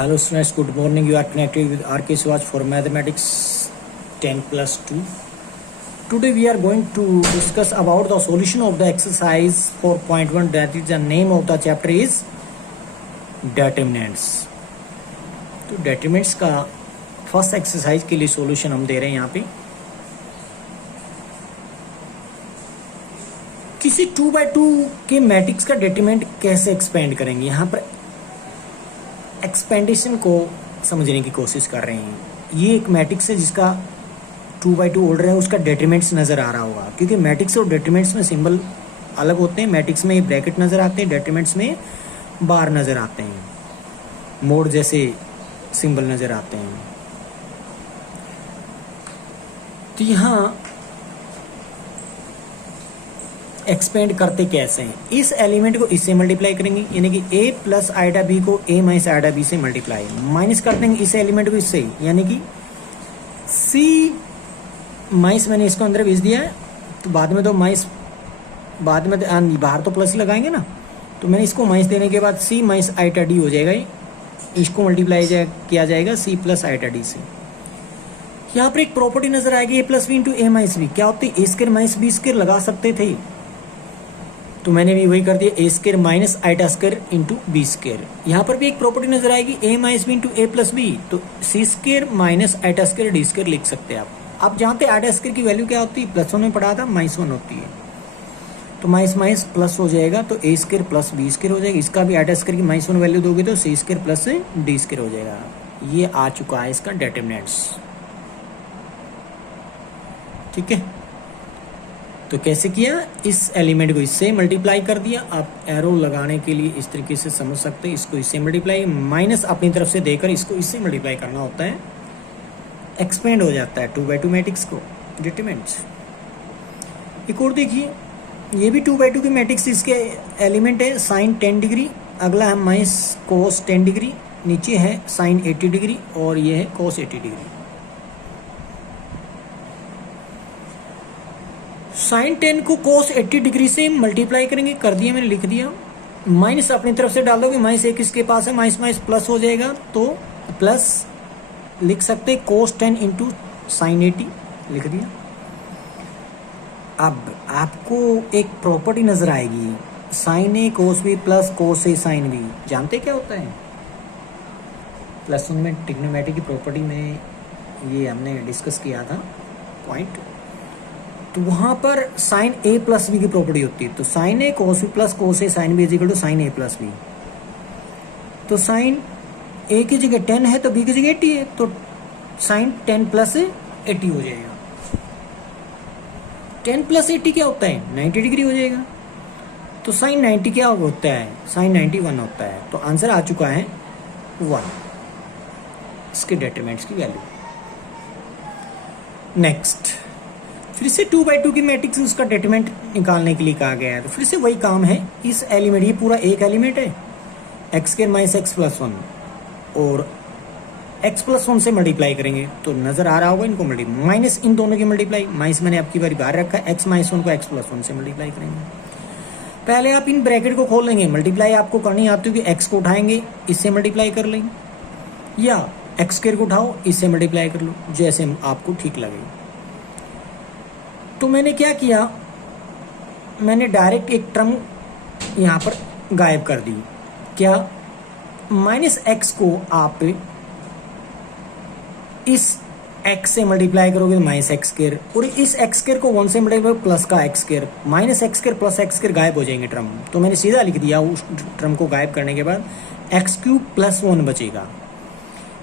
Hello students, good morning. You are connected with RK Swaj for Mathematics 10+2. Today we are going to discuss about the solution of the exercise 4.1, that is the name of the chapter is determinants. तो determinants का first exercise के लिए solution हम दे रहे हैं यहाँ पे। किसी 2x2 के मैट्रिक्स का डेटरमिनेंट कैसे एक्सपेंड करेंगे, यहाँ पर एक्सपेंडेशन को समझने की कोशिश कर रहे हैं। ये एक मैट्रिक्स है जिसका 2x2 ऑर्डर है, उसका डेटरमिनेंट्स नज़र आ रहा होगा, क्योंकि मैट्रिक्स और डेटरमिनेंट्स में सिंबल अलग होते हैं। मैट्रिक्स में ब्रैकेट नज़र आते हैं, डेटरमिनेंट्स में बार नज़र आते हैं, मोड जैसे सिंबल नज़र आते हैं। तो यहाँ एक्सपेंड करते कैसे हैं, इस एलिमेंट को इससे मल्टीप्लाई करेंगे, यानी कि a प्लस आइडा बी को a माइनस आइडा बी से मल्टीप्लाई, माइनस कर देंगे इस एलिमेंट को इससे, यानी कि c माइनस मैंने इसको अंदर भेज दिया है, तो बाद में तो माइनस, बाद में बाहर तो प्लस ही लगाएंगे ना, तो मैंने इसको माइनस देने के बाद c माइनस आइटा डी हो जाएगा, इसको मल्टीप्लाई किया जाएगा c प्लस आइटा डी से। यहाँ पर एक प्रॉपर्टी नजर आएगी a plus B into A minus B, क्या होती है, A square minus B square लगा सकते थे, तो मैंने भी वही कर दिया, A square minus eta square into B square. यहाँ पर भी एक प्रॉपर्टी नजर आएगी A minus B into A plus B, तो C square minus eta square D square लिख सकते हैं आप। अब जानते हैं आइटा स्क्वायर की वैल्यू क्या होती है, +1 में पढ़ा था, -1 होती है, तो माइनस माइनस प्लस हो जाएगा, तो ए स्क्वायर प्लस बी स्क्वायर हो जाएगा। इसका भी आइटा स्क्वायर की -1 वैल्यू दोगे तो C square plus D square हो जाएगा। ये आ चुका है इसका डेटरमिनेंट्स, ठीक है। तो कैसे किया, इस एलिमेंट को इससे मल्टीप्लाई कर दिया। आप एरो लगाने के लिए इस तरीके से समझ सकते हैं, इसको इससे मल्टीप्लाई, माइनस अपनी तरफ से देकर इसको इससे मल्टीप्लाई करना होता है, एक्सपेंड हो जाता है 2x2 मैट्रिक्स को डेटरमिनेंट्स। एक और देखिए, ये भी 2x2 की मैट्रिक्स, इसके एलिमेंट है साइन 10 डिग्री, अगला है माइनस कोस 10 डिग्री, नीचे है साइन 80 डिग्री और ये है कोस 80 डिग्री। साइन 10 को कोस 80 डिग्री से मल्टीप्लाई करेंगे, कर दिया मैंने, लिख दिया। माइनस अपनी तरफ से डाल दोगे, माइनस एक इसके पास है, माइनस माइनस प्लस हो जाएगा, तो प्लस लिख सकते कोस 10 इंटू साइन 80 लिख दिया। अब आपको एक प्रॉपर्टी नजर आएगी, sign A cos B plus cos A sine B, जानते क्या होता है, +1 में ट्रिग्नोमेट्री की प्रॉपर्टी में ये हमने डिस्कस किया था पॉइंट। तो वहां पर साइन ए प्लस बी की प्रॉपर्टी होती है, तो sine A cos B plus cos A sine B is equal to sine A plus B. तो साइन ए की जगह 10 है तो बी की जगह 80 है, तो साइन 10 प्लस 80 हो जाएगा। 10 प्लस 80 क्या होता है, 90 डिग्री हो जाएगा। तो साइन 90 क्या होता है, साइन 91 होता है। तो आंसर आ चुका है 1, इसके डेटरमिनेंट्स की वैल्यू। नेक्स्ट, फिर से 2x2 की मैट्रिक्स उसका डेटरमिनेंट निकालने के लिए कहा गया है, तो फिर से वही काम है। इस एलिमेंट, ये पूरा एक एलिमेंट है, x square minus x plus 1 और एक्स प्लस 1 से मल्टीप्लाई करेंगे, तो नजर आ रहा होगा इनको मल्टीप्लाई, माइनस इन दोनों की मल्टीप्लाई, माइनस मैंने आपकी बारी बाहर रखा है, एक्स माइनस 1 को एक्स प्लस 1 से मल्टीप्लाई करेंगे। पहले आप इन ब्रैकेट को खोल लेंगे, मल्टीप्लाई आपको करनी आती होगी, एक्स को उठाएंगे इससे मल्टीप्लाई कर लेंगे, या एक्स स्क्वायर को उठाओ इससे मल्टीप्लाई कर लो, जैसे आपको ठीक लगे। तो मैंने क्या किया, मैंने डायरेक्ट एक टर्म यहाँ पर गायब कर दी, क्या, माइनस एक्स को आप इस एक्स से मल्टीप्लाई करोगे तो माइनस एक्स स्क्वायर, और इस एक्स स्क्वायर को 1 से मल्टीप्लाई प्लस का x square, minus x square plus x square गायब हो जाएंगे टर्म। तो मैंने सीधा लिख दिया, उस टर्म को गायब करने के बाद एक्स क्यूब प्लस 1 बचेगा।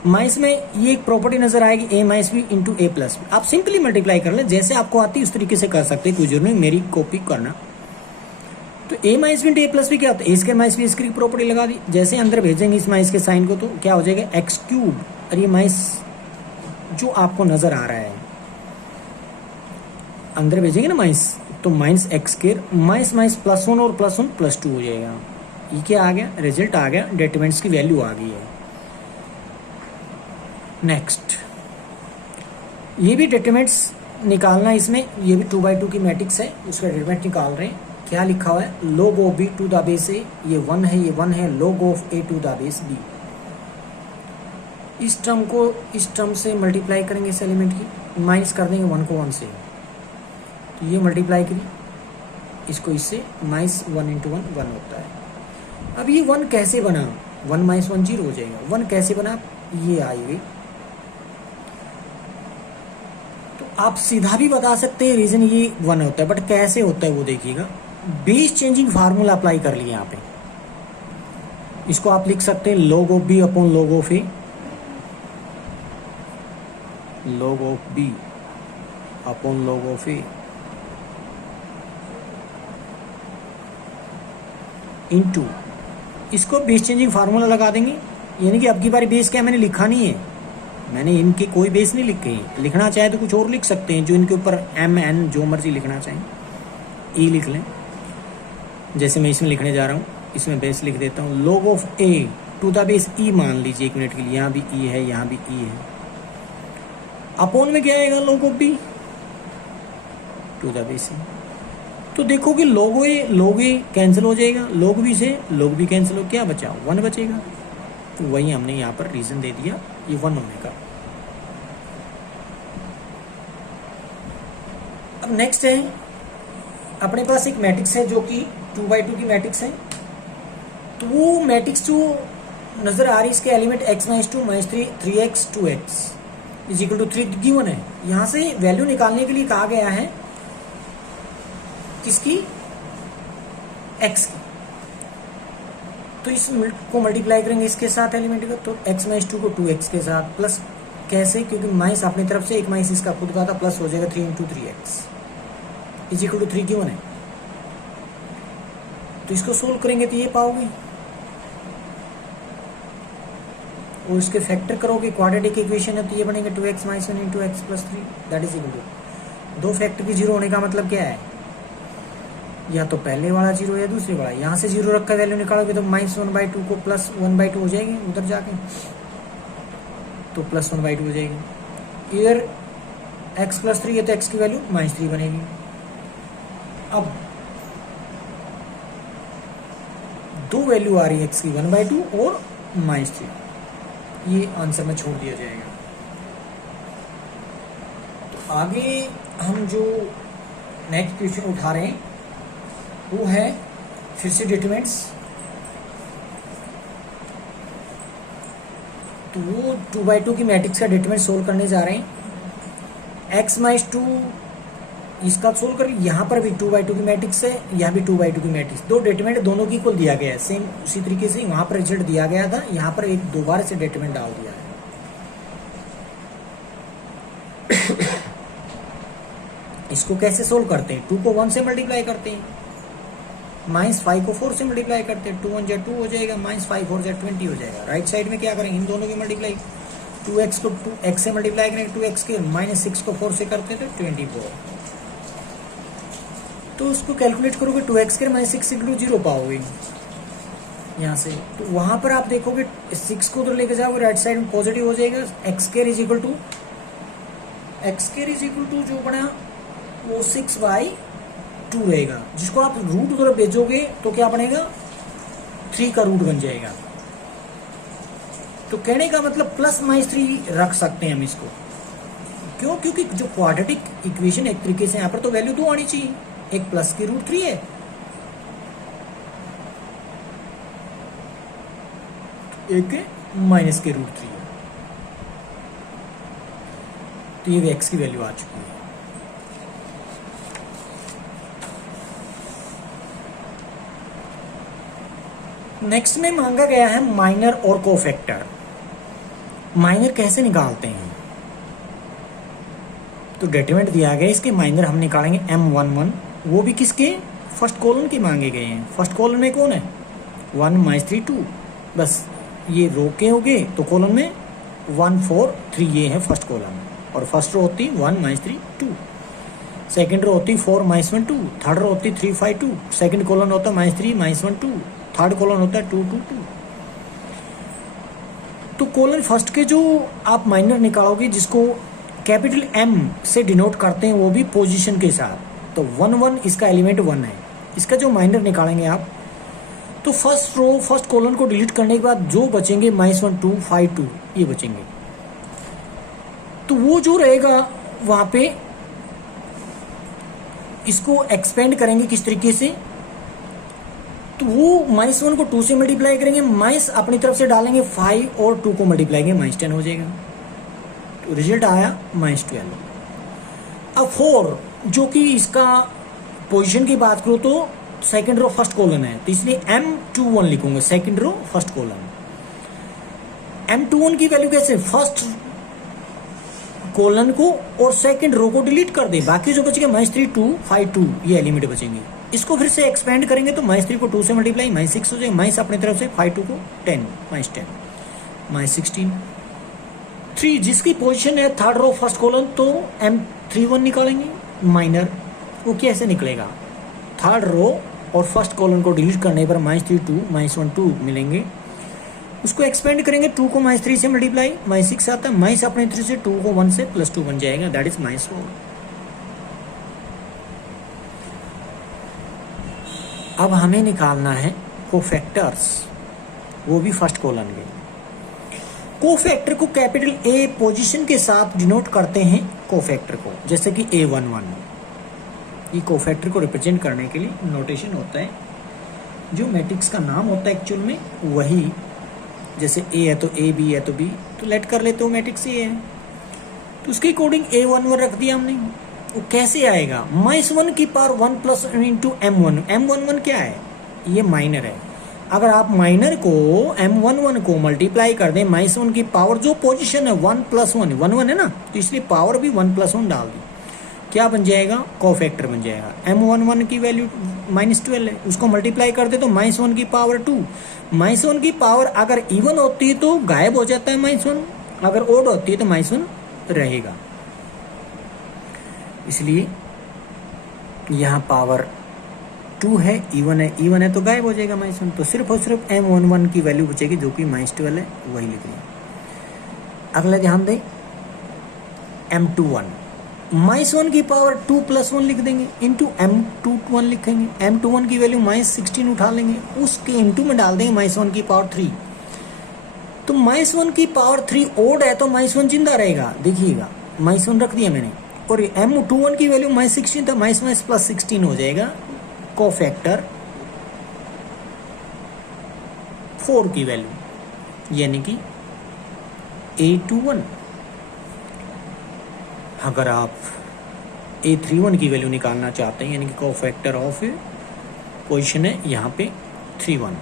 माइनस में ये एक प्रॉपर्टी नजर आएगी, A minus B into A plus B, आप सिंपली मल्टीप्लाई कर लें, जैसे आपको आती है उस तरीके से कर सकते हैं, कोई जरूरी नहीं मेरी कॉपी करना। तो ए minus B into A plus B क्या होता है, A square minus B square की प्रॉपर्टी लगा दी, जैसे अंदर भेजेंगे इस माइनस के साइन को, तो क्या हो जाएगा एक्स क्यूब, और ये माइनस जो आपको नजर आ रहा है अंदर भेजेंगे ना माइनस, तो minus x square minus minus +1 और +1 +2 हो जाएगा। ये क्या आ गया, रिजल्ट आ गया, डेटरमिनेंट्स की वैल्यू आ गई है। नेक्स्ट, ये भी डेटरमिनेंट्स निकालना, इसमें ये भी 2x2 की मैट्रिक्स है, उसका डेटरमिनेंट निकाल रहे हैं। क्या लिखा हुआ है, log of b to the base a, ये 1 है, ये 1 है, log of a to the base b। इस टर्म को इस टर्म से मल्टीप्लाई करेंगे, इस एलिमेंट की माइनस कर देंगे 1 को 1 से, तो ये मल्टीप्लाई करिए इसको इससे, माइनस 1 इंटू 1 1 होता है। अब ये 1 कैसे बना, 1 माइनस 1 0 हो जाएगा। 1 कैसे बना, ये आएगी। तो आप सीधा भी बता सकते हैं रीजन ये 1 होता है, बट कैसे होता है वो देखिएगा। बेस चेंजिंग फार्मूला अप्लाई कर लिया यहाँ पे, इसको आप लिख सकते हैं log of B upon log of A, log of B upon log of A into, इसको बेस चेंजिंग फार्मूला लगा देंगे। यानी कि अब की बारी बेस क्या मैंने लिखा नहीं है, मैंने इनके कोई बेस नहीं लिखे हैं। लिखना चाहे तो कुछ और लिख सकते हैं, जो इनके ऊपर एम एन जो मर्जी लिखना चाहें, ई लिख लें। जैसे मैं इसमें लिखने जा रहा हूँ, इसमें बेस लिख देता हूँ log of A to the base E मान लीजिए, 1 मिनट के लिए। यहाँ भी ई है, यहाँ भी ई है। अपॉन में क्या आएगा, log of B to the base E. तो देखो कि log ए कैंसिल हो जाएगा, log बी से log बी कैंसिल हो, क्या बचा, 1 बचेगा। तो वही हमने यहाँ पर रीजन दे दिया, ये 1 होने का। अब नेक्स्ट है, अपने पास एक मैट्रिक्स है जो कि 2x2 की मैट्रिक्स है। तो वो मैट्रिक्स जो नजर आ रही है, इसके element x minus 2 minus 3 3x 2x is equal to 3 given है। यहां से वैल्यू निकालने के लिए कहा गया है किसकी, x की। तो इसको मल्टीप्लाई करेंगे इसके साथ एलिमेंट का, तो x माइनस 2 को 2x के साथ प्लस, कैसे, क्योंकि माइनस अपनी तरफ से, एक माइनस इसका खुद का था, प्लस हो जाएगा 3 into 3x is equal to 3 given है। तो इसको सोल्व करेंगे तो ये पाओगे, और इसके फैक्टर करोगे, क्वाड्रेटिक इक्वेशन है, तो ये बनेगा 2x minus 1 into X plus 3 that is equal to, दो फैक्टर की 0 होने का मतलब क्या है, या तो पहले वाला 0 या दूसरे वाला। यहाँ से 0 रखकर वैल्यू निकालोगे तो माइनस 1/2 को प्लस 1/2 हो जाएगी उधर जाके, तो प्लस 1/2 हो जाएगी। इधर x प्लस 3 है तो x की वैल्यू -3 बनेगी। अब दो वैल्यू आ रही है x की, 1/2 और -3, ये आंसर में छोड़ दिया जाएगा। तो आगे हम जो नेक्स्ट क्वेश्चन उठा रहे हैं वो है फिर से डिटरमिनेंट्स। तो वो 2/2 की मैट्रिक्स का डिटरमिनेंट सोल्व करने जा रहे हैं। x माइनस 2 इसका सोल्व कर, यहाँ पर भी 2/2 की मैट्रिक्स है, यहाँ भी 2/2 की मैट्रिक्स, दो डिटरमिनेंट दोनों की इक्वल दिया गया है। सेम उसी तरीके से वहां पर रिजल्ट दिया गया था, यहाँ पर एक दोबारा से डिटरमिनेंट डाल दिया है। इसको कैसे सोल्व करते हैं, 2 को 1 से मल्टीप्लाई करते हैं, -5 को 4 से मल्टीप्लाई करते हैं, 2 1 जा 2 हो जाएगा, -5 4 जा 20 हो जाएगा। राइट साइड में क्या करेंगे, इन दोनों की मल्टीप्लाई, 2x को 2x से मल्टीप्लाई करेंगे 2x के, -6 को 4 से करते थे 24। तो उसको कैलकुलेट करोगे 2x के -6 इंटू 0 पाओगे यहाँ से। तो वहां पर आप देखोगे 6 को उधर लेके जाओगे, राइट साइड में पॉजिटिव हो जाएगा, x square is equal to जो बना वो 6/2 रहेगा, जिसको आप रूट उधर भेजोगे तो क्या बनेगा, 3 का रूट बन जाएगा। तो कहने का मतलब प्लस -3 रख सकते हैं हम इसको, क्यों, क्योंकि जो क्वाड्रेटिक इक्वेशन एक तरीके से यहाँ पर तो वैल्यू 2 आनी चाहिए, एक प्लस की रूट 3 है, एक माइनस के रूट 3 है, तो ये एक्स की वैल्यू आ चुकी है। नेक्स्ट में मांगा गया है माइनर और कोफैक्टर। माइनर कैसे निकालते हैं, तो डिटरमिनेंट दिया गया, इसके माइनर हम निकालेंगे M11, वो भी किसके, फर्स्ट कॉलम के मांगे गए हैं। फर्स्ट कॉलम में कौन है, 1 -3 2, बस ये रो के हो गए, तो कॉलम में 1 4 3 ये है फर्स्ट कॉलम, और फर्स्ट रो होती 1 -3 2, सेकंड रो होती 4 -1 2, थर्ड रो होती 3 5 2, सेकंड कॉलम होता -3 -1 2, थर्ड कॉलम होता है 2 2 2। तो कॉलम फर्स्ट के जो आप माइनर निकालोगे, जिसको कैपिटल M से डिनोट करते हैं, वो भी पोजीशन के साथ, तो 1 1 इसका एलिमेंट 1 है। इसका जो माइनर निकालेंगे आप, तो फर्स्ट रो फर्स्ट कॉलम को डिलीट करने के बाद जो बचेंगे -1 2 5 2 ये बचेंगे। तो वो जो रहेगा वहां पे इसको एक्सपेंड करेंगे किस तरीके से, तो वो -1 को 2 से मल्टीप्लाई करेंगे, माइनस अपनी तरफ से डालेंगे 5 और 2 को मल्टीप्लाई करेंगे -10 हो जाएगा। तो रिजल्ट आया -12। अब 4 जो कि इसका पोजीशन की बात करो तो सेकंड रो फर्स्ट कॉलम है, तो इसलिए M21 लिखूंगा, second row first column. M21 की वैल्यू कैसे, फर्स्ट कॉलम को और सेकंड रो को डिलीट कर दे, बाकी जो बचेगा -3 2 5 2 ये एलिमेंट बचेंगे। इसको फिर से एक्सपेंड करेंगे तो -3 को 2 से मल्टीप्लाई -6 हो जाएगा, माइनस अपनी तरफ से 5 2 को 10 -10 -16 3 जिसकी पोजीशन है थर्ड रो फर्स्ट कॉलम, तो M31 निकालेंगे माइनर। वो कैसे निकलेगा, थर्ड रो और फर्स्ट कॉलम को डिलीट करने पर -3 2 -1 2 मिलेंगे, उसको एक्सपेंड करेंगे 2 को -3 से मल्टीप्लाई -6 आता है, माइनस अपने 3 से 2 को 1 से +2 बन जाएगा, दैट इज -4। अब हमें निकालना है कोफैक्टर्स, वो भी फर्स्ट कॉलम के। कोफैक्टर को कैपिटल A पोजीशन के साथ डिनोट करते हैं कोफैक्टर को, जैसे कि A11 ये कोफैक्टर को रिप्रेजेंट करने के लिए नोटेशन होता है, जो मैट्रिक्स का नाम होता है एक्चुअल में वही, जैसे A है तो A, B है तो B, तो लेट कर लेते हो मैट्रिक्स A है, तो उसके अकॉर्डिंग A11 रख दिया हमने। वो कैसे आएगा, -1 की power 1 plus into M1, M11 क्या है, ये माइनर है। अगर आप माइनर को M11 को मल्टीप्लाई कर दें -1 की पावर, जो पोजीशन है 1 + 1 1 1 है ना, तो इसलिए पावर भी 1 + 1 डाल दी, क्या बन जाएगा, कोफैक्टर बन जाएगा। M11 की वैल्यू -12 है, उसको मल्टीप्लाई कर दे तो -1 की पावर 2, -1 की पावर अगर इवन होती है तो गायब हो जाता है -1, अगर ओड होती है तो -1 रहेगा, इसलिए यहाँ पावर 2 है, इवन है तो गायब हो जाएगा -1, तो सिर्फ और सिर्फ M11 की वैल्यू बचेगी जो कि -12 है, वही लिख लिया। अगला ध्यान दें, M21 -1 की पावर 2 + 1 लिख देंगे, इंटू M21 लिखेंगे, M21 की वैल्यू -16 उठा लेंगे, उसके इंटू में डाल देंगे -1 की पावर 3, तो -1 की पावर 3 ओड है तो -1 जिंदा रहेगा, देखिएगा -1 रख दिया मैंने, और M21 की वैल्यू -16 था, -1 + 16 हो जाएगा, कोफैक्टर 4 की वैल्यू यानी कि A21। अगर आप A31 की वैल्यू निकालना चाहते हैं, यानी कि कोफैक्टर ऑफ पोजीशन है यहाँ पे 31,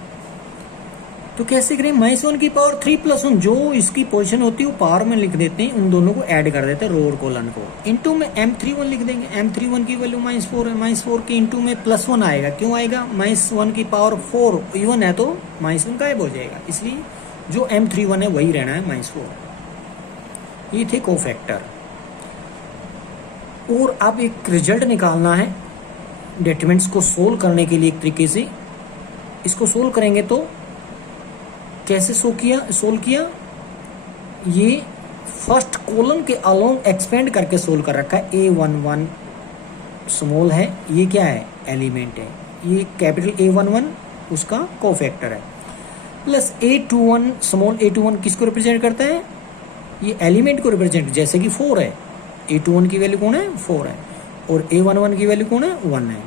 तो कैसे करें, -1 की पावर 3 + 1 जो इसकी पोजीशन होती है वो पावर में लिख देते हैं, उन दोनों को ऐड कर देते हैं रो और कॉलम को, इंटू में M31 लिख देंगे, M31 की वैल्यू -4 है, -4 के इंटू में +1 आएगा, क्यों आएगा, -1 की पावर 4 इवन है तो -1 गायब हो जाएगा, इसलिए जो M31 है वही रहना है -4। ये थे कोफैक्टर। और अब एक रिजल्ट निकालना है डिटरमिनेंट्स को सोल्व करने के लिए, एक तरीके से इसको सोल्व करेंगे तो कैसे सोल्व किया, ये फर्स्ट कॉलम के अलोंग एक्सपेंड करके सोल्व कर रखा है। A11 स्मॉल है, ये क्या है, एलिमेंट है, ये कैपिटल A11 उसका कोफैक्टर है, प्लस A21 स्मॉल A21 किसको रिप्रेजेंट करता है, ये एलिमेंट को रिप्रेजेंट, जैसे कि 4 है, A21 की वैल्यू कौन है, 4 है, और A11 की वैल्यू कौन है, 1 है,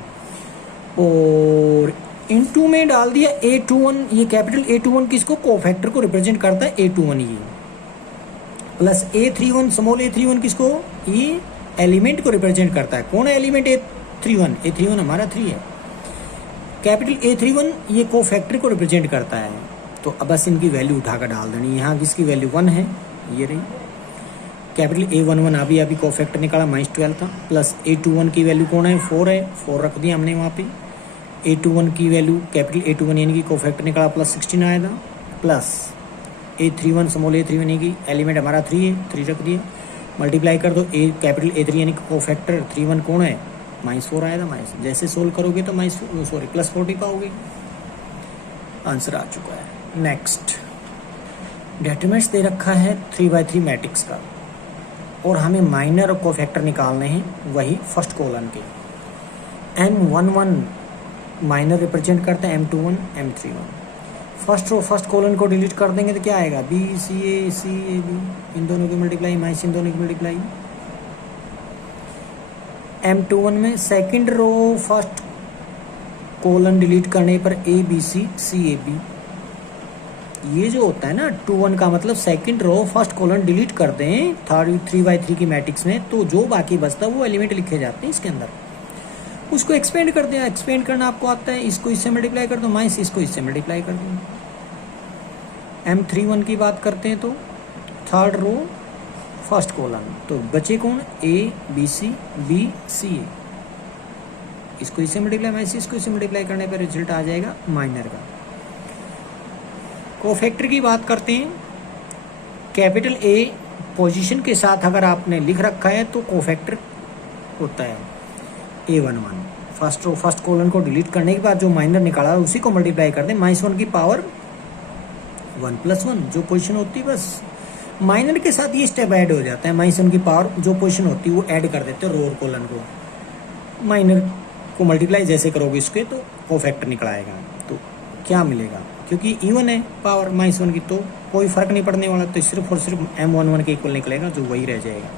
और इनटू में डाल दिया A21, ये कैपिटल A21 किसको, कोफैक्टर को रिप्रेजेंट करता है, A21 ये, प्लस A31 स्मॉल A31 किसको, ये एलिमेंट को रिप्रेजेंट करता है, कौन है एलिमेंट, A31 हमारा 3 है, कैपिटल A31 ये कोफैक्टर को रिप्रेजेंट करता है। तो अब बस इनकी वैल्यू उठाकर डाल देनी, यहाँ किसकी वैल्यू 1 है, ये रही, कैपिटल A11 अभी कोफैक्टर निकाला -12 था, प्लस A21 की वैल्यू कौन है, 4 है, 4 रख दिया हमने वहाँ पे, A21 की वैल्यू कैपिटल A21 यानी कि कोफैक्टर निकाला +16 आया था, प्लस A31 स्मॉल A31 यानी कि एलिमेंट हमारा 3 है, 3 रख दिया, मल्टीप्लाई कर दो, कैपिटल A3 यानी कि कोफैक्टर 31 कौन है, -4 आया था, जैसे सोल्व करोगे तो +40 पाओगे, आंसर आ चुका है। नेक्स्ट डिटरमिनेंट्स दे रखा है 3/3 मैट्रिक्स का, और हमें माइनर और कोफैक्टर निकालने हैं, वही फर्स्ट कॉलम के। M11 माइनर रिप्रेजेंट करते हैं M21 M31। First row first column को डिलीट कर देंगे तो क्या आएगा, BCA इन दोनों की मल्टीप्लाई माइनस इन दोनों की मल्टीप्लाई। M21 में second row first column delete करने पर ABCCAB। ये जो होता है ना 2-1 का मतलब second row first column delete कर दें 3x3 की मैट्रिक्स में, तो जो बाकी बचता है वो एलिमेंट लिखे जाते हैं इसके अंदर। उसको एक्सपेंड कर दें, एक्सपेंड करना आपको आता है, इसको इससे मल्टीप्लाई कर दो माइनस इसको इससे मल्टीप्लाई कर दो। M31 की बात करते हैं तो थर्ड रो फर्स्ट कॉलम, तो बचे कौन ABCBCA, इसको इससे मल्टीप्लाई माइनस इसको इससे मल्टीप्लाई करने पर रिजल्ट आ जाएगा माइनर का। कोफैक्टर की बात करते हैं, कैपिटल A पोजीशन के साथ अगर आपने लिख रखा है तो कोफैक्टर होता है A11। First row first column को डिलीट करने के बाद जो माइनर निकाला है उसी को मल्टीप्लाई कर दें -1 की पावर 1 + 1 जो पोजीशन होती है, बस माइनर के साथ ये स्टेप ऐड हो जाता है। -1 की पावर जो पोजीशन होती है वो ऐड कर देते हैं रो और कॉलन को, माइनर को मल्टीप्लाई जैसे करोगे इसके तो कोफैक्टर निकल आएगा। तो क्या मिलेगा, क्योंकि इवन है पावर -1 की तो कोई फर्क नहीं पड़ने वाला, तो सिर्फ और सिर्फ M11 के इक्वल निकलेगा जो वही रह जाएगा।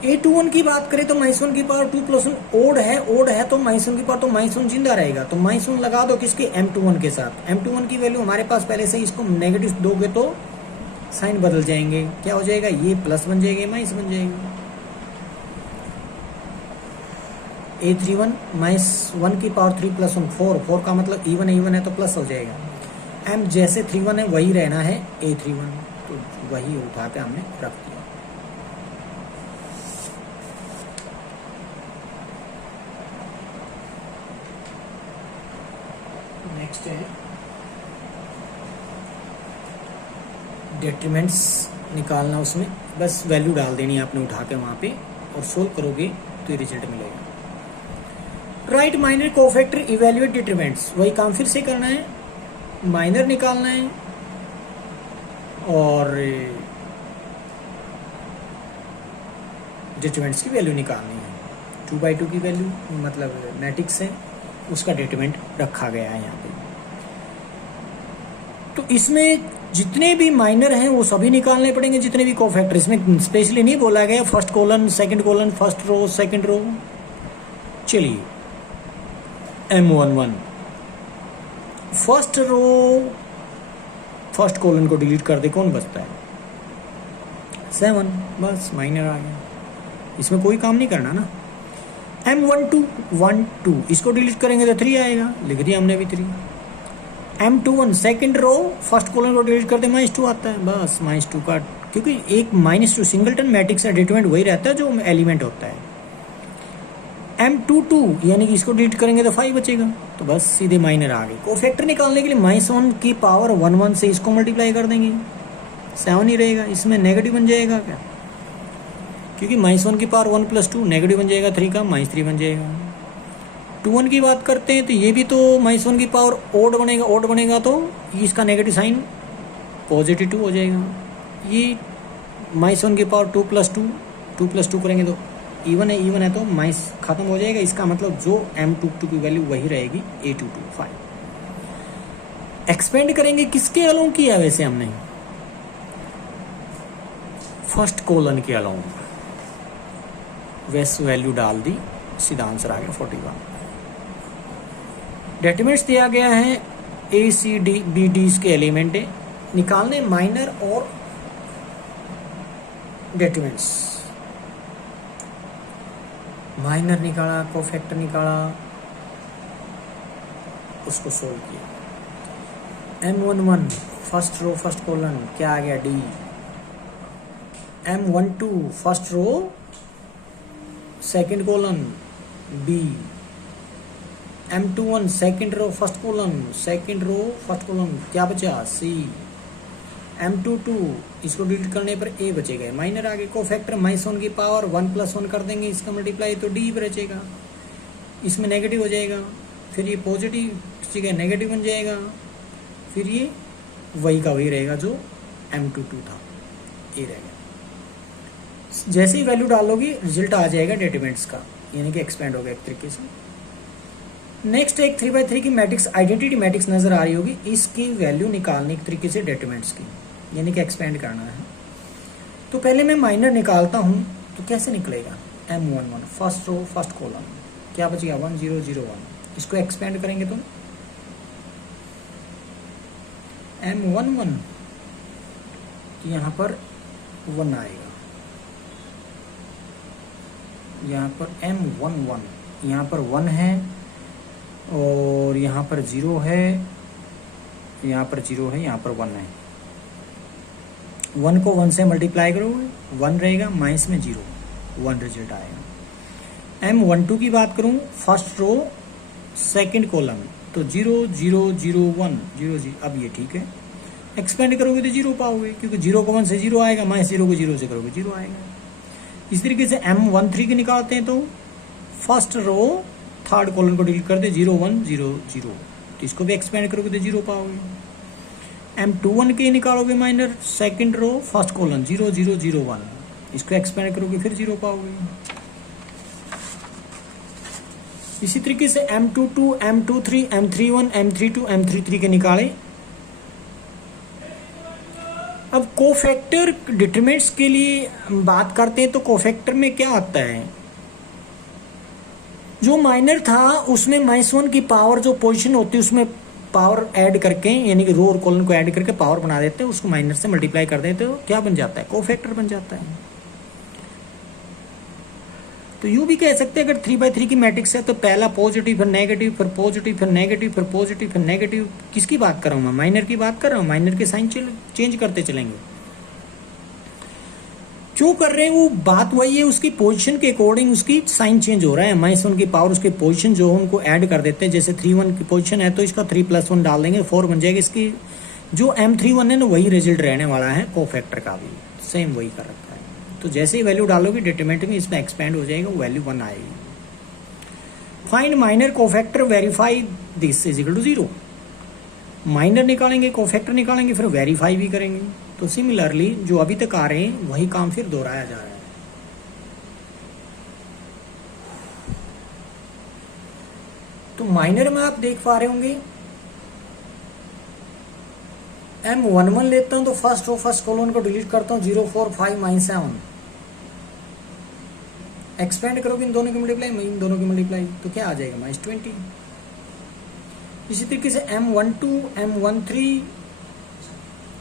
A21 की बात करें तो -1 की पावर 2 + 1 ओड है तो -1 की पावर तो -1 जिंदा रहेगा, तो -1 लगा दो किसके M21 के साथ। M21 की वैल्यू हमारे पास पहले से, इसको नेगेटिव दोगे तो साइन बदल जाएंगे, क्या हो जाएगा, ये प्लस बन जाएगा माइनस बन जाएगा। A31 -1 की पावर 3 + 1 4 का मतलब इवन है तो प्लस हो जाएगा। M जैसे 31 है वही रहना है A31, तो वही उठा के हमने रख दिया। नेक्स्ट है डेट्रीमेंट्स निकालना, उसमें बस वैल्यू डाल देनी है आपने उठा के वहाँ पे और सोल्व करोगे तो ये रिजल्ट मिलेगा। Right minor cofactor evaluate determinants, वही काम फिर से करना है, माइनर निकालना है और डिटरमिनेंट्स की वैल्यू निकालनी है। 2/2 की वैल्यू मतलब मैट्रिक्स है, उसका डिटरमिनेंट रखा गया है यहाँ पे। तो इसमें जितने भी माइनर हैं वो सभी निकालने पड़ेंगे, जितने भी कोफैक्टर, इसमें स्पेशली नहीं बोला गया first column second column first row second row. चलिए M11 first row first column को डिलीट कर दे, कौन बचता है 7, बस माइनर आ गया, इसमें कोई काम नहीं करना ना। M12 1 2 इसको डिलीट करेंगे तो 3 आएगा, लिख दिया हमने अभी 3। M21 second row first column को डिलीट कर दे -2 आता है, बस -2 का, क्योंकि एक -2 सिंगलटन मैट्रिक्स का डिटरमिनेंट वही रहता है जो एलिमेंट होता है। M22 यानी कि इसको डिलीट करेंगे तो 5 बचेगा, तो बस सीधे माइनर आ गई। कोफैक्टर निकालने के लिए -1 की पावर 1 से इसको मल्टीप्लाई कर देंगे, 7 ही रहेगा, इसमें नेगेटिव बन जाएगा क्या, क्योंकि -1 की पावर 1 + 2 नेगेटिव बन जाएगा, 3 का -3 बन जाएगा। 2 की बात करते हैं तो ये भी तो -1 की पावर ओड बनेगा तो इसका नेगेटिव साइन पॉजिटिव 2 हो जाएगा। ये -1 की पावर 2 + 2 करेंगे तो इवन है तो माइनस खत्म हो जाएगा, इसका मतलब जो M22 की वैल्यू वही रहेगी A22 5। एक्सपेंड करेंगे किसके अलोंग किया वैसे हमने, फर्स्ट कॉलन के अलोंग, वैसे वैल्यू डाल दी, सीधा आंसर आ गया 41। डेटिमेंट्स दिया गया है ACD BD इसके एलिमेंट है, निकालने माइनर और डेटिमेंट्स। माइनर निकाला, कोफैक्टर निकाला, उसको सोल्व किया। M11 first row first column क्या आ गया D। M12 first row second column B। M21 second row first column second row first column क्या बचा C। M22 इसको डिलीट करने पर A बचेगा, माइनर आगे। कोफैक्टर -1 की पावर 1 + 1 कर देंगे, इसका मल्टीप्लाई तो D बचेगा, इसमें नेगेटिव हो जाएगा, फिर ये पॉजिटिव जगह नेगेटिव बन जाएगा, फिर ये वही का वही रहेगा जो M22 था, ये रहेगा। जैसे ही वैल्यू डालोगी रिजल्ट आ जाएगा डेटिमेंट्स का, यानी कि एक्सपेंड होगा एक तरीके से। नेक्स्ट एक 3/3 की मैट्रिक्स आइडेंटिटी मैट्रिक्स नजर आ रही होगी, इसकी वैल्यू निकालने के तरीके से डेटरमिनेंट्स की, यानी कि एक्सपेंड करना है। तो पहले मैं माइनर निकालता हूं, तो कैसे निकलेगा, M11 first row first column, क्या बचेगा 1001, इसको एक्सपेंड करेंगे तो M11, तो यहां पर 1 आएगा, यहां पर M11, यहां पर 1 है और यहाँ पर 0 है, यहाँ पर 0 है, यहाँ पर 1 है। 1 को 1 से मल्टीप्लाई करोगे 1 रहेगा, माइनस में 0, 1 रिजल्ट आएगा। M12 की बात करूँ, फर्स्ट रो सेकंड कॉलम, तो 0 0 0 1 0 0, अब ये ठीक है। एक्सपेंड करोगे तो 0 पाओगे, क्योंकि 0 को 1 से 0 आएगा, माइनस 0 को 0 से करोगे 0 आएगा। इस तरीके से M13 की निकालते हैं, तो फर्स्ट रो थर्ड कॉलम को डिलीट कर दे, 0 1 0 0, तो इसको भी एक्सपेंड करोगे तो 0 पाओगे। M21 के निकालोगे minor, second row first column 0 0 0 1, इसको एक्सपेंड करोगे फिर 0 पाओगे। इसी तरीके से M22 M23 M31 M32 M33 के निकाले। अब कोफैक्टर डिटरमिनेंट्स के लिए बात करते हैं, तो कोफैक्टर में क्या आता है, जो माइनर था उसमें -1 की पावर जो पोजीशन होती है उसमें पावर ऐड करके, यानी कि रो और कॉलन को ऐड करके पावर बना देते हैं, उसको माइनर से मल्टीप्लाई कर देते हो, क्या बन जाता है, कोफैक्टर बन जाता है। तो यूं भी कह सकते हैं, अगर 3/3 की मैट्रिक्स है तो पहला पॉजिटिव फिर नेगेटिव फिर पॉजिटिव फिर नेगेटिव फिर पॉजिटिव फिर नेगेटिव। किसकी बात कर रहा हूं मैं, माइनर की बात कर रहा हूं। माइनर के साइन चेंज करते चलेंगे, क्यों कर रहे हैं, वो बात वही है, उसकी पोजीशन के अकॉर्डिंग उसकी साइन चेंज हो रहा है। -1 की पावर उसकी पोजीशन जो है उनको ऐड कर देते हैं। जैसे 3 1 की पोजीशन है तो इसका 3 + 1 डाल देंगे, 4 बन जाएगा। इसकी जो M31 है ना, वही रिजल्ट रहने वाला है कोफैक्टर का भी, सेम वही कर रखा है। तो जैसे ही वैल्यू डालोगे डिटरमिनेंट में, इसमें एक्सपेंड हो जाएगा, वो वैल्यू 1 आएगी। Find minor cofactor, verify this is equal to 0। Minor निकालेंगे, कोफैक्टर निकालेंगे, फिर वेरीफाई भी करेंगे। तो सिमिलरली जो अभी तक आ रहे हैं वही काम फिर दोहराया जा रहा है। तो माइनर में आप देख पा रहे होंगे, M11 लेता हूं तो फर्स्ट रो फर्स्ट कॉलम को डिलीट करता हूं, 0 4 5 -7, एक्सपेंड करोगे इन दोनों की मल्टीप्लाई, इन दोनों की मल्टीप्लाई, तो क्या आ जाएगा -20। इसी तरीके से M12 M13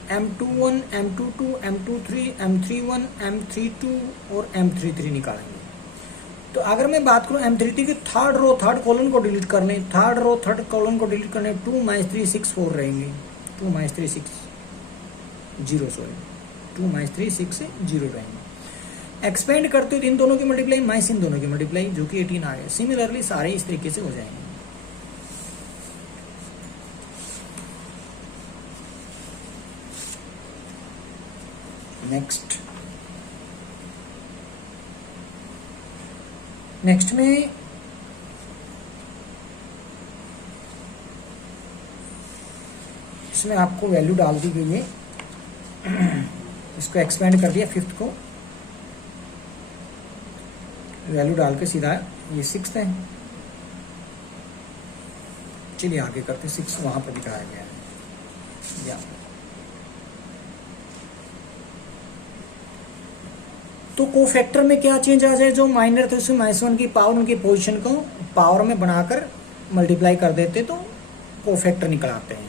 M21 M22 M23 M31 M32 और M33 निकालेंगे। तो अगर मैं बात करूं M33 की, थर्ड रो थर्ड कॉलम को डिलीट कर लें, थर्ड रो थर्ड कॉलम को डिलीट करने 2 -3 6 4 रहेंगे, 2 -3 6 0, सॉरी 2 -3 6 0 रहेंगे। एक्सपेंड करते हो इन दोनों की मल्टीप्लाई माइनस इन दोनों की मल्टीप्लाई, जो कि 18 आ गया। सिमिलरली सारे इस तरीके से हो जाएंगे। नेक्स्ट में इसमें आपको वैल्यू डाल दी गई है, इसको एक्सपेंड कर दिया, फिफ्थ को वैल्यू डाल के सीधा ये 6 है। चलिए आगे करते, 6 वहां पर दिखाया गया है। या तो कोफैक्टर में क्या चेंज आ जाए, जो माइनर थे उसमें -1 की पावर उनकी पोजीशन को पावर में बनाकर मल्टीप्लाई कर देते तो कोफैक्टर निकल आते हैं।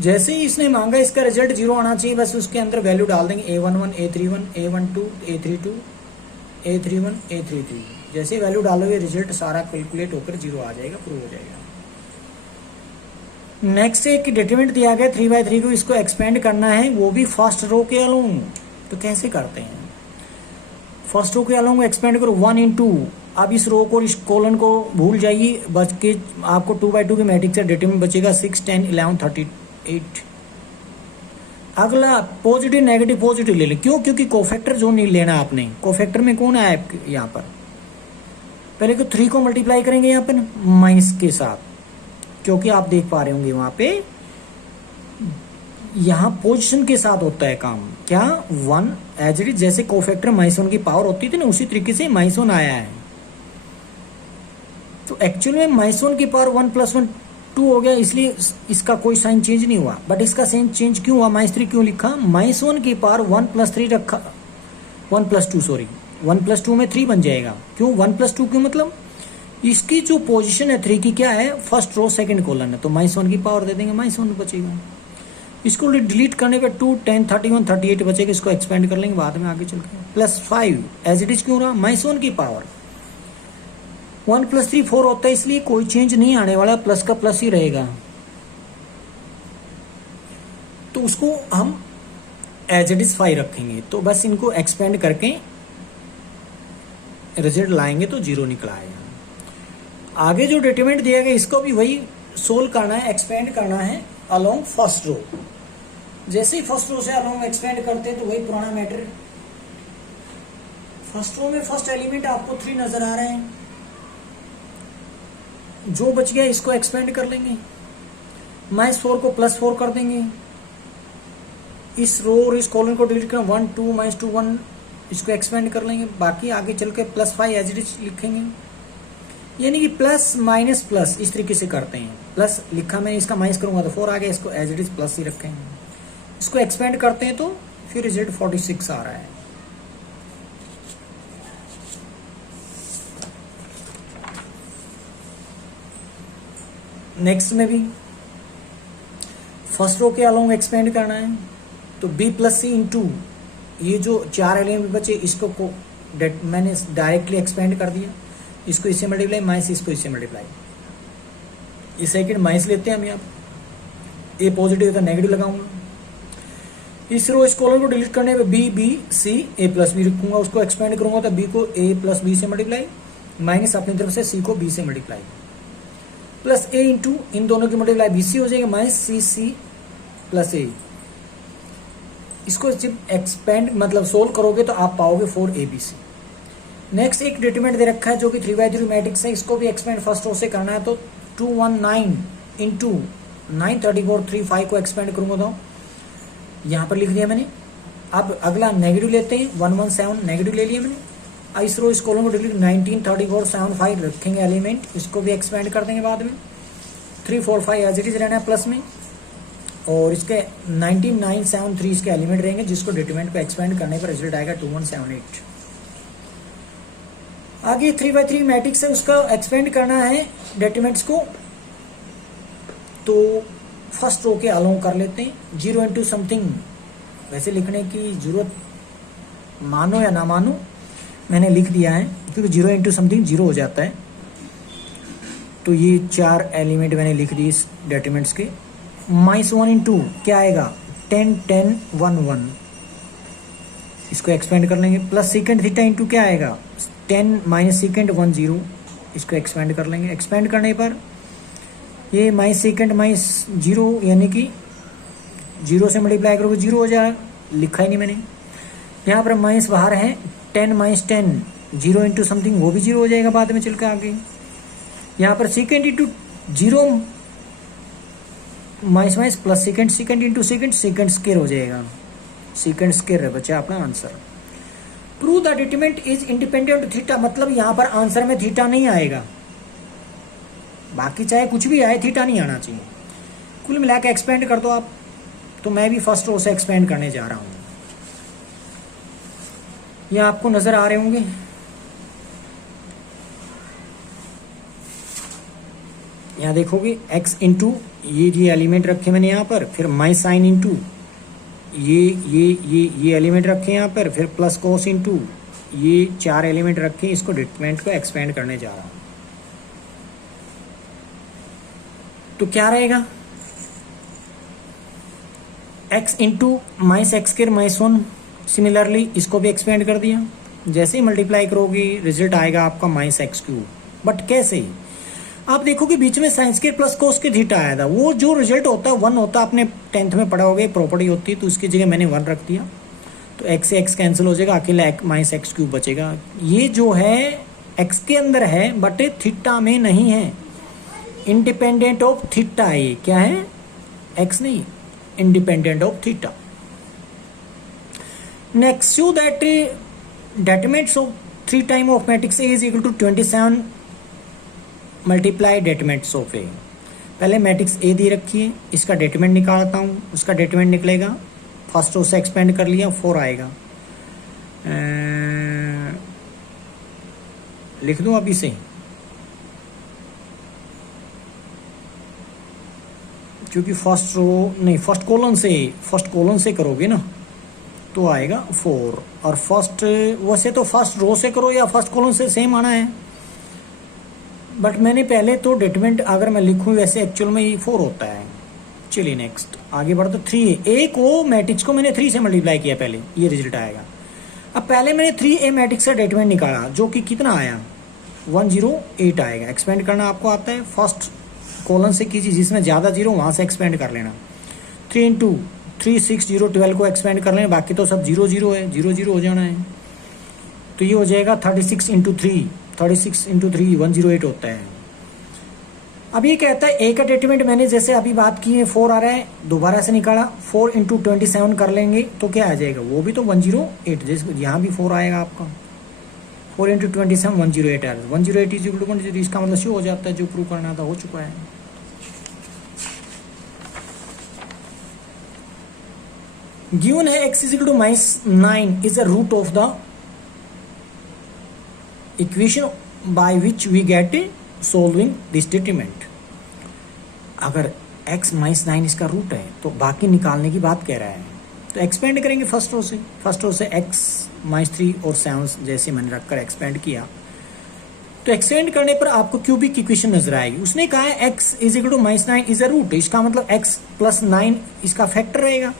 जैसे ही इसने मांगा इसका रिजल्ट 0 आना चाहिए, बस उसके अंदर वैल्यू डाल देंगे, A11 A31 A12 A32 A31 A33। जैसे वैल्यू डालोगे रिजल्ट सारा कैलकुलेट होकर 0 आ जाएगा, प्रूव हो जाएगा। नेक्स्ट एक डिटरमिनेंट दिया गया 3/3 को, इसको एक्सपेंड करना है, वो भी फर्स्ट रो के अलोंग। तो कैसे करते हैं, फर्स्ट रो के अलोंग एक्सपेंड करो 1 × 2। अब इस रो को इस कॉलन को भूल जाइए, बच के आपको 2/2 की मैट्रिक्स से डिटरमिनेंट बचेगा 6 10 11 38। अगला पॉजिटिव नेगेटिव पॉजिटिव ले लें, क्यों, क्योंकि कोफैक्टर जो नहीं लेना आपने, कोफैक्टर में कौन आया यहाँ पर, पहले तो 3 को मल्टीप्लाई करेंगे यहाँ पर माइनस के साथ, क्योंकि आप देख पा रहे होंगे वहां पे यहाँ पोजीशन के साथ होता है काम, क्या 1 एज इट इज, जैसे कोफैक्टर -1 की पावर होती थी ना, उसी तरीके से -1 आया है। तो एक्चुअल में -1 की पावर 1 + 1 2 हो गया, इसलिए इसका कोई साइन चेंज नहीं हुआ। बट इसका साइन चेंज क्यों हुआ, -3 क्यों लिखा, -1 की पावर 1 + 3 रखा, 1 + 2 सॉरी 1 + 2 में 3 बन जाएगा। क्यों 1 + 2 क्यों, मतलब इसकी जो पोजीशन है 3 की क्या है, फर्स्ट रो सेकंड कॉलम है, तो -1 की पावर दे देंगे, -1 बचेगा। इसको डिलीट करने पे 2 10 31 38 बचेगा, इसको एक्सपेंड कर लेंगे बाद में आगे चल के। +5 एज इट इज क्यों रहा, -1 की पावर 1 + 3 4 होता है, इसलिए कोई चेंज नहीं आने वाला, प्लस का प्लस ही रहेगा। तो उसको हम एज इट इज 5 रखेंगे। तो बस इनको एक्सपेंड करके रिजल्ट लाएंगे तो 0 निकल आएगा। आगे जो डिटरमिनेंट दिया गया इसको भी वही सोल्व करना है, एक्सपेंड करना है अलोंग फर्स्ट रो। जैसे ही फर्स्ट रो से अलोंग एक्सपेंड करते हैं तो वही पुराना मैटर। फर्स्ट रो में फर्स्ट एलिमेंट आपको 3 नजर आ रहे हैं, जो बच गया इसको एक्सपेंड कर लेंगे, -4 को +4 कर देंगे, इस रो और इस कॉलम को डिलीट कर 1 2 -2 1 इसको एक्सपेंड कर लेंगे, बाकी आगे चल के +5 एज इट इज लिखेंगे। यानी कि प्लस माइनस प्लस इस तरीके से करते हैं। प्लस लिखा मैंने, इसका माइनस करूंगा तो 4 आ गया, इसको एज इट इज प्लस ही रखेंगे। इसको एक्सपेंड करते हैं तो फिर रिजल्ट 46 आ रहा है। नेक्स्ट में भी फर्स्ट रो के अलोंग एक्सपेंड करना है, तो b + c * ये जो 4 एलिमेंट बचे इसको मैंने डायरेक्टली एक्सपेंड कर दिया, इसको इससे मल्टीप्लाई, माइनस इसको इससे मल्टीप्लाई। ये सेकंड माइनस लेते हैं हम यहाँ ए पॉजिटिव तो नेगेटिव लगाऊंगा। इस रो इस कॉलम को डिलीट करने पे b c a + b रखूंगा, उसको एक्सपेंड करूंगा तो b को a + b से मल्टीप्लाई, माइनस अपनी तरफ से c को b से मल्टीप्लाई, प्लस a इंटू इन दोनों की मल्टीप्लाई bc हो जाएगा, माइनस c + a। इसको जब एक्सपेंड मतलब सोल्व करोगे तो आप पाओगे 4abc। नेक्स्ट एक डिटरमिनेंट दे रखा है जो कि 3/3 मैट्रिक्स है, इसको भी एक्सपेंड फर्स्ट रो से करना है, तो 219 इंटू 934 35 को एक्सपेंड करूंगा तो यहाँ पर लिख दिया मैंने। अब अगला नेगेटिव लेते हैं, 117 नेगेटिव ले लिया मैंने। इस रो इस कॉलम को डिलीट 19 34 75 रखेंगे एलिमेंट, इसको भी एक्सपेंड कर देंगे बाद में। 3 4 5 एज इट इज रहना है प्लस में, और इसके 19973 इसके एलिमेंट रहेंगे, जिसको डिटरमिनेंट को एक्सपेंड करने पर रिजल्ट आएगा 2178। आगे 3/3 मैट्रिक्स है, उसका एक्सपेंड करना है डिटरमिनेंट्स को, तो फर्स्ट रो के अलोंग कर लेते हैं। 0 इंटू समथिंग वैसे लिखने की जरूरत मानो या ना मानो मैंने लिख दिया है, क्योंकि 0 इंटू समथिंग 0 हो जाता है। तो ये 4 एलिमेंट मैंने लिख दिए इस डिटरमिनेंट्स के। -1 इंटू क्या आएगा 10 10 1 1, इसको एक्सपेंड कर लेंगे। प्लस सेकेंड थीटा इंटू क्या आएगा 10 माइनस सेकेंड 1 0, इसको एक्सपेंड कर लेंगे। एक्सपेंड करने पर ये माइनस सेकेंड माइनस 0 यानी कि 0 से मल्टीप्लाई करोगे 0 हो जाएगा, लिखा ही नहीं मैंने। यहाँ पर माइनस बाहर है, 10 माइनस 10 0 इंटू समथिंग वो भी 0 हो जाएगा बाद में चल के आगे। यहाँ पर second into 0 minus minus plus second, second into second second square हो जाएगा, सेकेंड स्क्वायर है बच्चा अपना answer. Prove the determinant is independent theta, मतलब यहाँ पर आंसर में थीटा नहीं आएगा, बाकी चाहे कुछ भी आए थीटा नहीं आना चाहिए। कुल मिला के एक्सपेंड कर दो आप, तो मैं भी फर्स्ट रो से एक्सपेंड करने जा रहा हूँ। ये आपको नजर आ रहे होंगे, यहाँ देखोगे x इंटू ये एलिमेंट रखे मैंने यहाँ पर, फिर माई साइन इंटू ये एलिमेंट रखे यहाँ पर, फिर प्लस कोस इंटू ये 4 एलिमेंट रखे, इसको डिटरमिनेंट को एक्सपेंड करने जा रहा हूँ। तो क्या रहेगा x into minus x square minus 1, similarly इसको भी एक्सपेंड कर दिया। जैसे ही मल्टीप्लाई करोगे रिजल्ट आएगा आपका माइनस एक्स क्यूब। बट कैसे, आप देखोगे बीच में साइन स्क्वायर प्लस कोस के थीटा आया था, वो जो रिजल्ट होता है 1 होता है, आपने 10th में पढ़ा होगा प्रॉपर्टी होती है, तो उसकी जगह मैंने 1 रख दिया, तो x से x कैंसिल हो जाएगा, अकेला माइनस एक्स क्यूब बचेगा। ये जो है x के अंदर है बट थीटा में नहीं है, इंडिपेंडेंट ऑफ थीटा है। ये क्या है, x नहीं, independent of theta. Next show that determinants of 3 time of matrix A is equal to 27 multiply determinants of A. पहले मैट्रिक्स ए दे रखी है, इसका डेटमेंट निकालता हूँ, उसका डेटमेंट निकलेगा, फर्स्ट रो से एक्सपेंड कर लिया 4 आएगा। लिख दूँ अब इसे, क्योंकि फर्स्ट रो नहीं फर्स्ट कॉलम से करोगे ना तो आएगा 4, और फर्स्ट वैसे तो फर्स्ट रो से करो या फर्स्ट कॉलम से सेम आना है, बट मैंने पहले तो डेटमेंट अगर मैं लिखूं वैसे एक्चुअल में ये 4 होता है। चलिए नेक्स्ट आगे बढ़ो। तो 3A को मैट्रिक्स को मैंने 3 से मल्टीप्लाई किया, पहले ये रिजल्ट आएगा। अब पहले मैंने 3A मैट्रिक्स का डेटमेंट निकाला जो कि कितना आया 108 आएगा। एक्सपेंड करना आपको आता है, फर्स्ट कॉलम से कीजिए जिसमें ज़्यादा जीरो वहाँ से एक्सपेंड कर लेना। 3 इंटू 3 6 0 12 को एक्सपेंड कर लेना, बाकी तो सब 0 0 है, 0 0 हो जाना है। तो ये हो जाएगा 36 इंटू 3 108 होता है। अब ये कहता है ए का डेटमेंट मैंने जैसे अभी बात की है 4 आ रहा है, दोबारा से निकाला 4 इंटू 27 कर लेंगे तो क्या आ जाएगा, वो भी तो 108, जैसे यहाँ भी 4 आएगा आपका, 4 इंटू 27 108 आ रहा है। 108 इज इक्वल टू 108, इसका मतलब शो हो जाता है, जो प्रूव करना था हो चुका है। गिवन है x is equal to -9 is the root of the equation by which we get solving this determinant. अगर x -9 इसका रूट है तो बाकी निकालने की बात कह रहा है, तो एक्सपेंड करेंगे फर्स्ट रो से x -3 और 7 जैसे मैंने रखकर एक्सपेंड किया, तो एक्सपेंड करने पर आपको क्यूबिक इक्वेशन नजर आएगी। उसने कहा है x is equal to -9 is a root, इसका मतलब x प्लस 9 इसका फैक्टर रहेगा,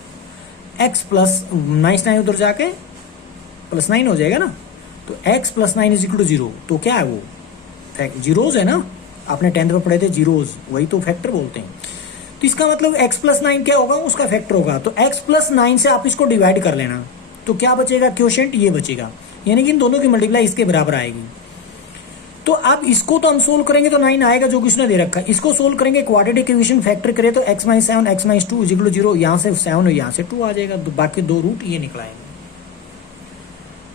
x प्लस -9 उधर जाके प्लस 9 हो जाएगा ना, तो x plus 9 is equal to 0, तो क्या है वो जीरोज है ना, आपने 10th में पढ़े थे जीरोज, वही तो फैक्टर बोलते हैं। तो इसका मतलब x प्लस 9 क्या होगा, उसका फैक्टर होगा, तो x प्लस 9 से आप इसको डिवाइड कर लेना, तो क्या बचेगा, क्वोशिएंट ये बचेगा, यानी कि इन दोनों की मल्टीप्लाई इसके बराबर आएगी। तो अब इसको तो हम सोल्व करेंगे तो 9 आएगा जो कि उसने दे रखा है, इसको सोल्व करेंगे क्वाड्रेटिक इक्वेशन फैक्टर करें तो x - 7 x - 2 is equal to 0, यहाँ से 7 और यहाँ से 2 आ जाएगा, तो बाकी दो रूट ये निकलाएंगे।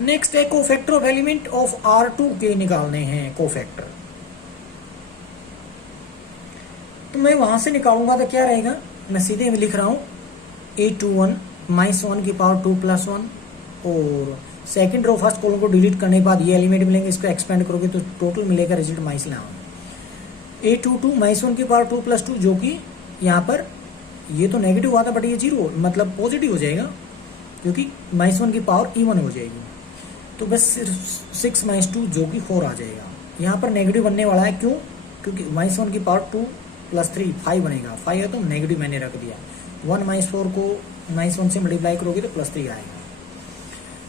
नेक्स्ट है cofactor of element of R2 के निकालने हैं कोफैक्टर, तो मैं वहां से निकालूंगा तो क्या रहेगा, मैं सीधे में लिख रहा हूं A21 -1 की पावर 2 + 1, और सेकंड रो फर्स्ट कॉलम को डिलीट करने के बाद ये एलिमेंट मिलेंगे, इसको एक्सपेंड करोगे तो टोटल मिलेगा रिजल्ट -11। A22 -1 की पावर 2 + 2 जो कि यहाँ पर ये तो नेगेटिव हुआ था बट ये 0 मतलब पॉजिटिव हो जाएगा, क्योंकि -1 की पावर इवन हो जाएगी, तो बस सिर्फ 6 - 2 जो कि 4 आ जाएगा। यहाँ पर नेगेटिव बनने वाला है, क्यों, क्योंकि -1 की पावर 2 + 3 5 बनेगा, 5 है तो नेगेटिव मैंने रख दिया। 1 - 4 को -1 से मल्टीप्लाई करोगे तो +3 आएगा।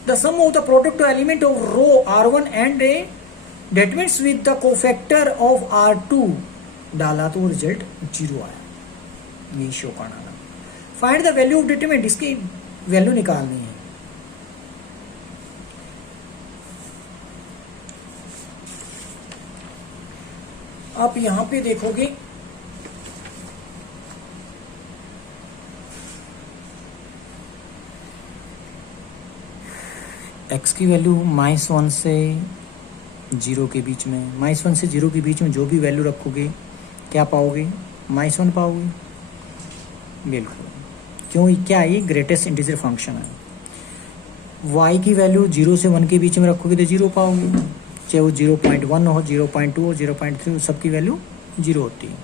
The sum of the product element of row R1 and A determinants with the cofactor of R2 डाला तो रिजल्ट 0 आया, ये शो करना था। Find the value of determinant, इसकी वैल्यू निकालनी है। आप यहां पे देखोगे x की वैल्यू -1 से 0 के बीच में, -1 से 0 के बीच में जो भी वैल्यू रखोगे क्या पाओगे, -1 पाओगे, बिल्कुल, क्यों, क्या है ये ग्रेटेस्ट इंटीजर फंक्शन है। y की वैल्यू 0 से 1 के बीच में रखोगे तो 0 पाओगे, चाहे वो 0.1 हो, 0.2 हो, 0.3 हो, सबकी वैल्यू 0 होती है।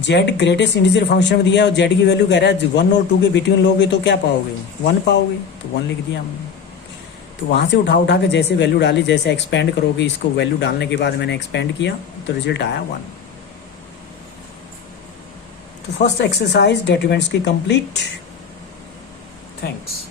z ग्रेटेस्ट इंटीजर फंक्शन में दिया है और z की वैल्यू कह रहा है 1 और 2 के बिटवीन लोगे तो क्या पाओगे, 1 पाओगे, तो 1 लिख दिया हमने। तो वहाँ से उठा के जैसे वैल्यू डाली, जैसे एक्सपेंड करोगे, इसको वैल्यू डालने के बाद मैंने एक्सपेंड किया तो रिजल्ट आया 1। तो फर्स्ट एक्सरसाइज डेटरमिनेंट्स की कंप्लीट। थैंक्स।